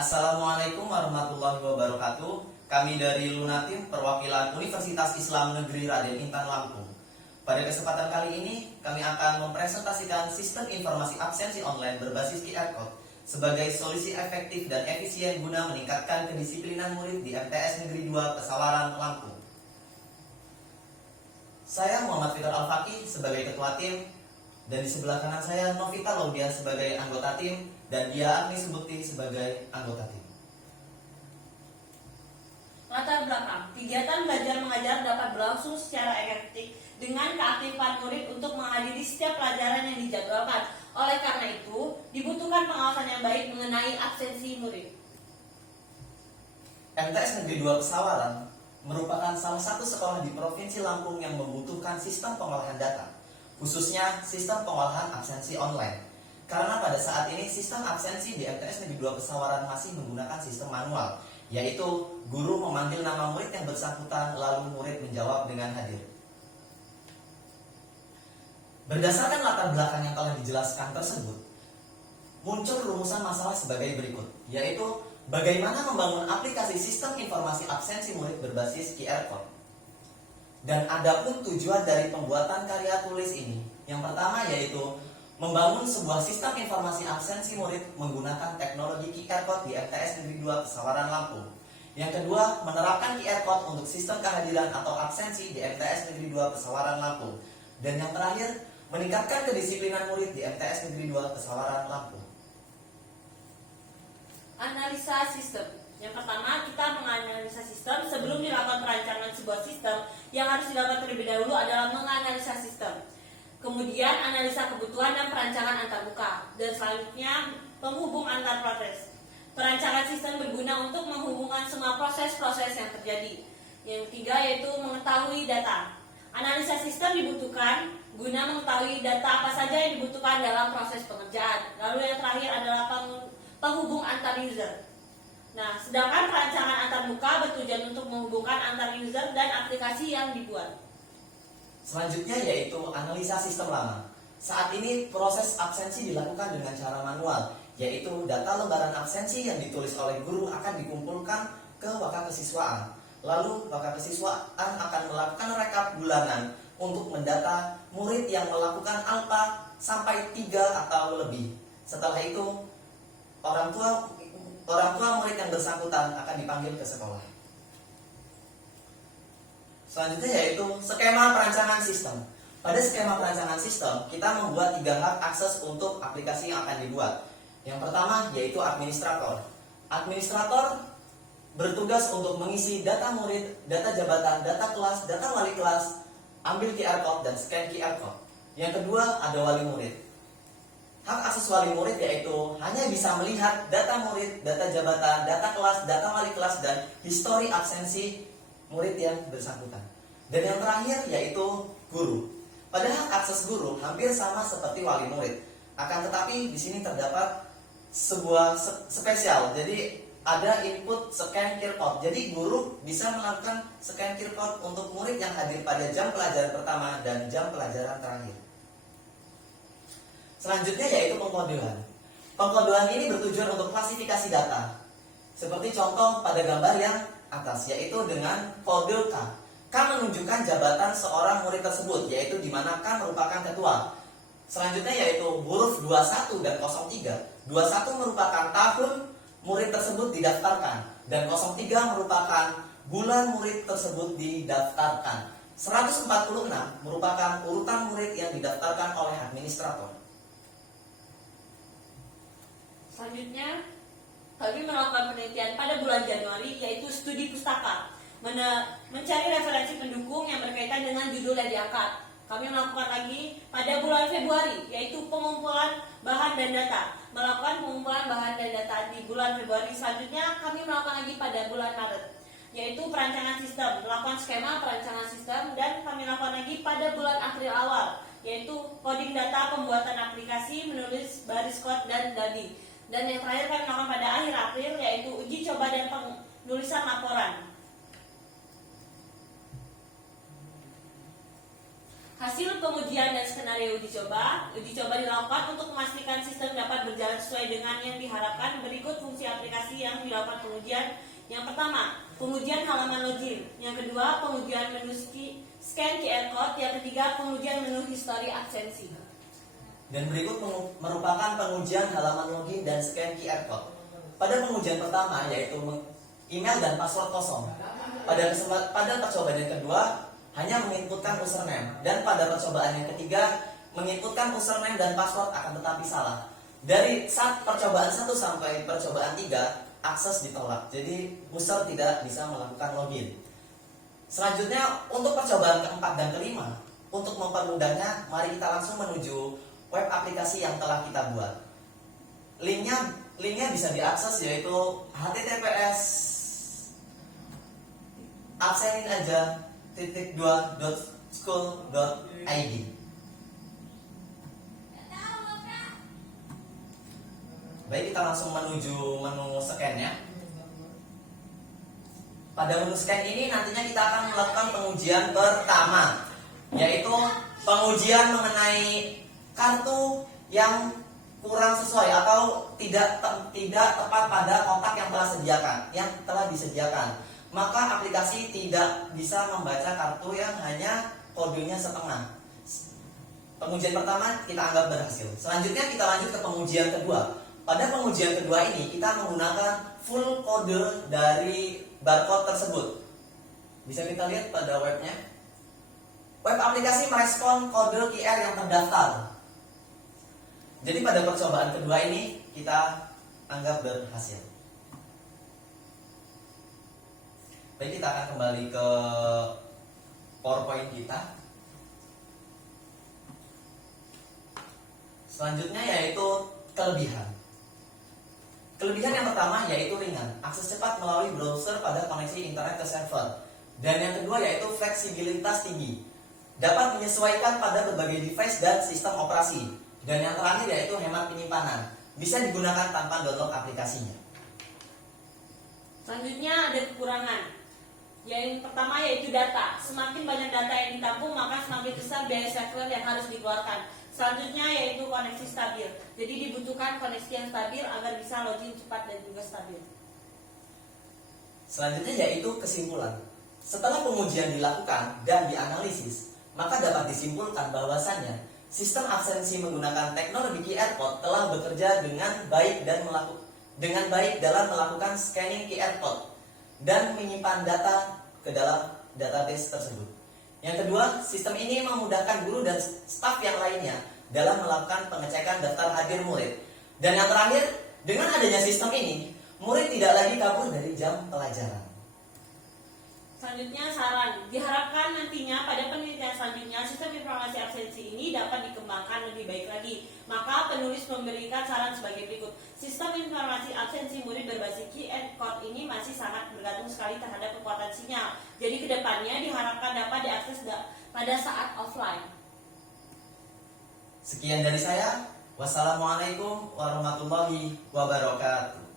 Assalamualaikum warahmatullahi wabarakatuh. Kami dari Lunatim, perwakilan Universitas Islam Negeri Raden Intan Lampung. Pada kesempatan kali ini, kami akan mempresentasikan sistem informasi absensi online berbasis QR Code sebagai solusi efektif dan efisien guna meningkatkan kedisiplinan murid di MTS Negeri 2 Pesawaran, Lampung. Saya Muhammad Fitar Al-Faqih sebagai ketua tim, dan di sebelah kanan saya Novita Laudia sebagai anggota tim, dan dia Agni Subukti sebagai anggota tim. Latar belakang, kegiatan belajar mengajar dapat berlangsung secara efektif dengan keaktifan murid untuk menghadiri setiap pelajaran yang dijadwalkan. Oleh karena itu, dibutuhkan pengawasan yang baik mengenai absensi murid. MTS Negeri 2 Pesawaran merupakan salah satu sekolah di Provinsi Lampung yang membutuhkan sistem pengolahan data, khususnya sistem pengolahan absensi online. Karena pada saat ini sistem absensi di MTS Negeri 2 Pesawaran masih menggunakan sistem manual, yaitu guru memanggil nama murid yang bersangkutan lalu murid menjawab dengan hadir. Berdasarkan latar belakang yang telah dijelaskan tersebut, muncul rumusan masalah sebagai berikut, yaitu bagaimana membangun aplikasi sistem informasi absensi murid berbasis QR Code. Dan adapun tujuan dari pembuatan karya tulis ini, yang pertama yaitu membangun sebuah sistem informasi absensi murid menggunakan teknologi QR Code di MTS Negeri 2 Pesawaran, Lampung. Yang kedua, menerapkan QR Code untuk sistem kehadiran atau absensi di MTS Negeri 2 Pesawaran, Lampung. Dan yang terakhir, meningkatkan kedisiplinan murid di MTS Negeri 2 Pesawaran, Lampung. Analisa sistem. Yang pertama, kita menganalisa sistem. Sebelum dilakukan perancangan sebuah sistem, yang harus dilakukan terlebih dahulu adalah menganalisa sistem. Kemudian analisa kebutuhan dan perancangan antarmuka. Dan selanjutnya penghubung antar proses. Perancangan sistem berguna untuk menghubungkan semua proses-proses yang terjadi. Yang ketiga yaitu mengetahui data. Analisa sistem dibutuhkan guna mengetahui data apa saja yang dibutuhkan dalam proses pengerjaan. Lalu yang terakhir adalah penghubung antar user. Nah, sedangkan perancangan antarmuka bertujuan untuk menghubungkan antar user dan aplikasi yang dibuat. Selanjutnya yaitu analisa sistem lama. Saat ini proses absensi dilakukan dengan cara manual, yaitu data lembaran absensi yang ditulis oleh guru akan dikumpulkan ke Wakakesiswaan. Lalu Wakakesiswaan akan melakukan rekap bulanan untuk mendata murid yang melakukan alfa sampai 3 atau lebih. Setelah itu, orang tua murid yang bersangkutan akan dipanggil ke sekolah. Selanjutnya yaitu skema perancangan sistem. Pada skema perancangan sistem, kita membuat 3 hak akses untuk aplikasi yang akan dibuat. Yang pertama yaitu administrator. Administrator bertugas untuk mengisi data murid, data jabatan, data kelas, data wali kelas, ambil QR Code dan scan QR Code. Yang kedua ada wali murid. Hak akses wali murid yaitu hanya bisa melihat data murid, data jabatan, data kelas, data wali kelas, dan histori absensi murid yang bersangkutan. Dan yang terakhir yaitu guru. Pada hak akses guru hampir sama seperti wali murid. Akan tetapi di sini terdapat sebuah spesial. Jadi ada input scan QR Code. Jadi guru bisa melakukan scan QR Code untuk murid yang hadir pada jam pelajaran pertama dan jam pelajaran terakhir. Selanjutnya yaitu pengkodean. Pengkodean ini bertujuan untuk klasifikasi data. Seperti contoh pada gambar yang atas, yaitu dengan kode K. K menunjukkan jabatan seorang murid tersebut, yaitu di mana K merupakan ketua. Selanjutnya yaitu huruf 21 dan 03. 21 merupakan tahun murid tersebut didaftarkan, dan 03 merupakan bulan murid tersebut didaftarkan. 146 merupakan urutan murid yang didaftarkan oleh administrator. Selanjutnya, kami melakukan penelitian pada bulan Januari, yaitu studi pustaka, mencari referensi pendukung yang berkaitan dengan judul yang diangkat. Kami melakukan lagi pada bulan Februari, yaitu pengumpulan bahan dan data. Melakukan pengumpulan bahan dan data di bulan Februari. Selanjutnya, kami melakukan lagi pada bulan Maret, yaitu perancangan sistem, melakukan skema perancangan sistem, dan kami lakukan lagi pada bulan April awal, yaitu coding data, pembuatan aplikasi, menulis baris kode, dan dadi. Dan yang terakhir kami melakukan pada akhir April, yaitu uji coba dan penulisan laporan. Hasil pengujian dan skenario uji coba dilakukan untuk memastikan sistem dapat berjalan sesuai dengan yang diharapkan. Berikut fungsi aplikasi yang yang dilakukan pengujian. Yang pertama, pengujian halaman login. Yang kedua, pengujian menu scan QR code. Yang ketiga, pengujian menu histori absensi. Dan berikut merupakan pengujian halaman login dan scan QR code. Pada pengujian pertama yaitu email dan password kosong. Pada percobaan yang kedua hanya menginputkan username, dan pada percobaan yang ketiga menginputkan username dan password akan tetapi salah. Dari saat percobaan 1 sampai percobaan 3 akses ditolak. Jadi user tidak bisa melakukan login. Selanjutnya untuk percobaan keempat dan kelima, untuk mempermudahnya, mari kita langsung menuju web aplikasi yang telah kita buat. Linknya bisa diakses yaitu https absenin aja .school.id. Baik, kita langsung menuju menu scan-nya. Pada menu scan ini nantinya kita akan melakukan pengujian pertama, yaitu pengujian mengenai kartu yang kurang sesuai atau tidak tepat pada kontak yang telah disediakan. Maka aplikasi tidak bisa membaca kartu yang hanya kodenya setengah. Pengujian pertama kita anggap berhasil. Selanjutnya kita lanjut ke pengujian kedua. Pada pengujian kedua ini kita menggunakan full kode dari barcode tersebut. Bisa kita lihat pada webnya. Web aplikasi merespon kode QR yang terdaftar. Jadi pada percobaan kedua ini kita anggap berhasil. Baik, kita akan kembali ke PowerPoint kita. Selanjutnya yaitu kelebihan. Kelebihan yang pertama yaitu ringan, akses cepat melalui browser pada koneksi internet ke server. Dan yang kedua yaitu fleksibilitas tinggi, dapat menyesuaikan pada berbagai device dan sistem operasi. Dan yang terakhir yaitu hemat penyimpanan, bisa digunakan tanpa download aplikasinya. Selanjutnya ada kekurangan. Yang pertama yaitu data. Semakin banyak data yang ditampung, maka semakin besar biaya server yang harus dikeluarkan. Selanjutnya yaitu koneksi stabil. Jadi dibutuhkan koneksi yang stabil agar bisa login cepat dan juga stabil. Selanjutnya yaitu kesimpulan. Setelah pengujian dilakukan dan dianalisis, maka dapat disimpulkan bahwasannya sistem absensi menggunakan teknologi QR code telah bekerja dengan baik dalam melakukan scanning QR code dan menyimpan data ke dalam database tersebut. Yang kedua, sistem ini memudahkan guru dan staf yang lainnya dalam melakukan pengecekan daftar hadir murid. Dan yang terakhir, dengan adanya sistem ini, murid tidak lagi kabur dari jam pelajaran. Selanjutnya saran. Diharapkan nantinya pada penelitian selanjutnya sistem informasi absensi ini dapat dikembangkan lebih baik lagi. Maka penulis memberikan saran sebagai berikut. Sistem informasi absensi murid berbasis QR code ini masih sangat bergantung sekali terhadap kekuatan sinyal. Jadi kedepannya diharapkan dapat diakses pada saat offline. Sekian dari saya. Wassalamualaikum warahmatullahi wabarakatuh.